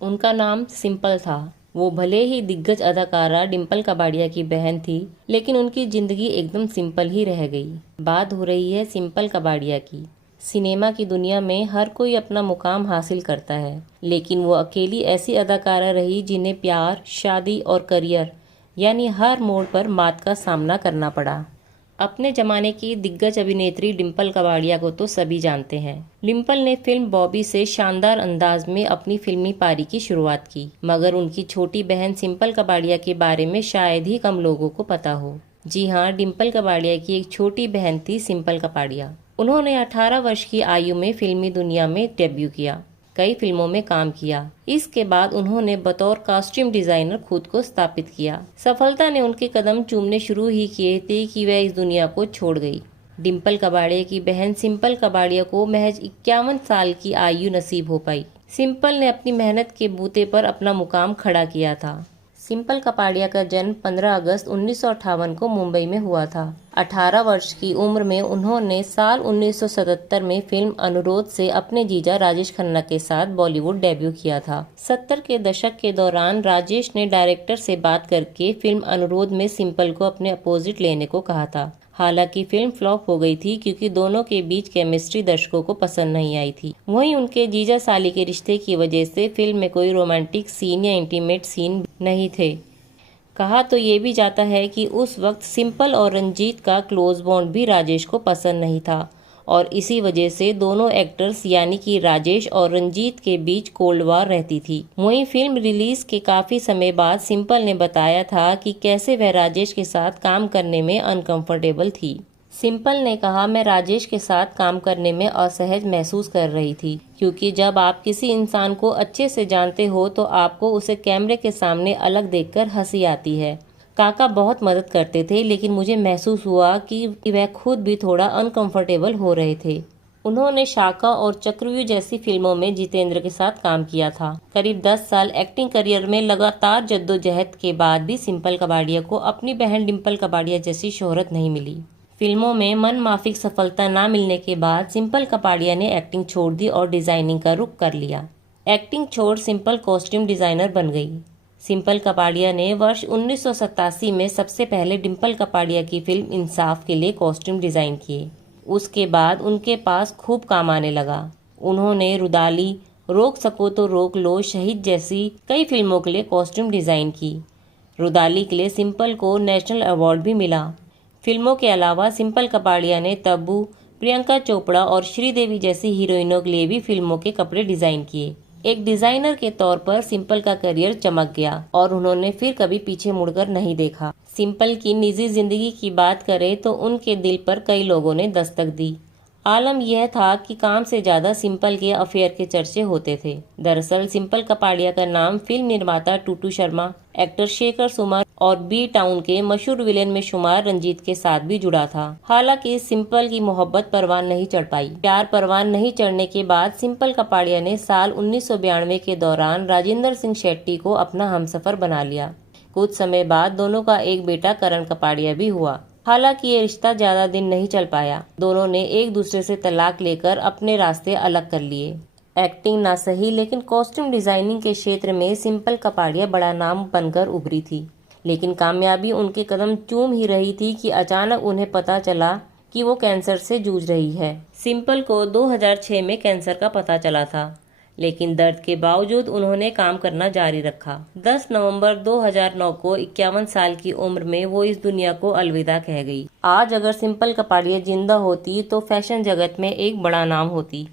उनका नाम सिंपल था। वो भले ही दिग्गज अदाकारा डिम्पल कपाड़िया की बहन थी, लेकिन उनकी जिंदगी एकदम सिंपल ही रह गई। बात हो रही है सिंपल कपाड़िया की। सिनेमा की दुनिया में हर कोई अपना मुकाम हासिल करता है, लेकिन वो अकेली ऐसी अदाकारा रही जिन्हें प्यार, शादी और करियर यानी हर मोड़ पर मात का सामना करना पड़ा। अपने जमाने की दिग्गज अभिनेत्री डिम्पल कपाड़िया को तो सभी जानते हैं। डिम्पल ने फिल्म बॉबी से शानदार अंदाज में अपनी फिल्मी पारी की शुरुआत की, मगर उनकी छोटी बहन सिंपल कपाड़िया के बारे में शायद ही कम लोगों को पता हो। जी हाँ, डिम्पल कपाड़िया की एक छोटी बहन थी सिंपल कपाड़िया। उन्होंने 18 वर्ष की आयु में फिल्मी दुनिया में डेब्यू किया, कई फिल्मों में काम किया। इसके बाद उन्होंने बतौर कॉस्ट्यूम डिजाइनर खुद को स्थापित किया। सफलता ने उनके कदम चूमने शुरू ही किए थे कि वह इस दुनिया को छोड़ गई। डिम्पल कपाड़िया की बहन सिंपल कपाड़िया को महज 51 साल की आयु नसीब हो पाई। सिंपल ने अपनी मेहनत के बूते पर अपना मुकाम खड़ा किया था। सिंपल कपाड़िया का जन्म 15 अगस्त 1958 को मुंबई में हुआ था। 18 वर्ष की उम्र में उन्होंने साल 1977 में फिल्म अनुरोध से अपने जीजा राजेश खन्ना के साथ बॉलीवुड डेब्यू किया था। 70 के दशक के दौरान राजेश ने डायरेक्टर से बात करके फिल्म अनुरोध में सिंपल को अपने अपोजिट लेने को कहा था। हालांकि फिल्म फ्लॉप हो गई थी क्योंकि दोनों के बीच केमिस्ट्री दर्शकों को पसंद नहीं आई थी। वहीं उनके जीजा साली के रिश्ते की वजह से फिल्म में कोई रोमांटिक सीन या इंटीमेट सीन नहीं थे। कहा तो ये भी जाता है कि उस वक्त सिंपल और रंजीत का क्लोज बॉन्ड भी राजेश को पसंद नहीं था और इसी वजह से दोनों एक्टर्स यानी कि राजेश और रंजीत के बीच कोल्ड वार रहती थी। वहीं फिल्म रिलीज के काफी समय बाद सिंपल ने बताया था कि कैसे वह राजेश के साथ काम करने में अनकंफर्टेबल थी। सिंपल ने कहा, मैं राजेश के साथ काम करने में असहज महसूस कर रही थी, क्योंकि जब आप किसी इंसान को अच्छे से जानते हो तो आपको उसे कैमरे के सामने अलग देखकर हंसी आती है। काका बहुत मदद करते थे, लेकिन मुझे महसूस हुआ कि वह खुद भी थोड़ा अनकंफर्टेबल हो रहे थे। उन्होंने शाका और चक्रव्यूह जैसी फिल्मों में जितेंद्र के साथ काम किया था। करीब 10 साल एक्टिंग करियर में लगातार जद्दोजहद के बाद भी सिंपल कपाड़िया को अपनी बहन डिम्पल कपाड़िया जैसी शोहरत नहीं मिली। फिल्मों में मन माफिक सफलता न मिलने के बाद सिंपल कपाड़िया ने एक्टिंग छोड़ दी और डिजाइनिंग का रुख कर लिया। एक्टिंग छोड़ सिंपल कॉस्ट्यूम डिजाइनर बन गई। सिंपल कपाड़िया ने वर्ष 1987 में सबसे पहले डिम्पल कपाड़िया की फिल्म इंसाफ के लिए कॉस्ट्यूम डिजाइन किए। उसके बाद उनके पास खूब काम आने लगा। उन्होंने रुदाली, रोक सको तो रोक लो, शहीद जैसी कई फिल्मों के लिए कॉस्ट्यूम डिजाइन की। रुदाली के लिए सिंपल को नेशनल अवार्ड भी मिला। फिल्मों के अलावा सिंपल कपाड़िया ने तब्बू, प्रियंका चोपड़ा और श्रीदेवी जैसी हीरोइनों के लिए भी फिल्मों के कपड़े डिजाइन किए। एक डिजाइनर के तौर पर सिंपल का करियर चमक गया और उन्होंने फिर कभी पीछे मुड़कर नहीं देखा। सिंपल की निजी जिंदगी की बात करें तो उनके दिल पर कई लोगों ने दस्तक दी। आलम यह था कि काम से ज्यादा सिंपल के अफेयर के चर्चे होते थे। दरअसल सिंपल कपाड़िया का नाम फिल्म निर्माता टूटू शर्मा, एक्टर शेखर सुमन और बी टाउन के मशहूर विलेन में शुमार रंजीत के साथ भी जुड़ा था। हालांकि सिंपल की मोहब्बत परवान नहीं चढ़ पाई। प्यार परवान नहीं चढ़ने के बाद सिंपल कपाड़िया ने साल 1992 के दौरान राजेंद्र सिंह शेट्टी को अपना हमसफर बना लिया। कुछ समय बाद दोनों का एक बेटा करण कपाड़िया भी हुआ। हालांकि ये रिश्ता ज्यादा दिन नहीं चल पाया। दोनों ने एक दूसरे से तलाक लेकर अपने रास्ते अलग कर लिए। एक्टिंग ना सही, लेकिन कॉस्ट्यूम डिजाइनिंग के क्षेत्र में सिंपल कपाड़िया बड़ा नाम बनकर उभरी थी। लेकिन कामयाबी उनके कदम चूम ही रही थी कि अचानक उन्हें पता चला कि वो कैंसर से जूझ रही है। सिंपल को 2006 में कैंसर का पता चला था, लेकिन दर्द के बावजूद उन्होंने काम करना जारी रखा। 10 नवंबर 2009 को 51 साल की उम्र में वो इस दुनिया को अलविदा कह गई। आज अगर सिंपल कपाड़िया जिंदा होती तो फैशन जगत में एक बड़ा नाम होती।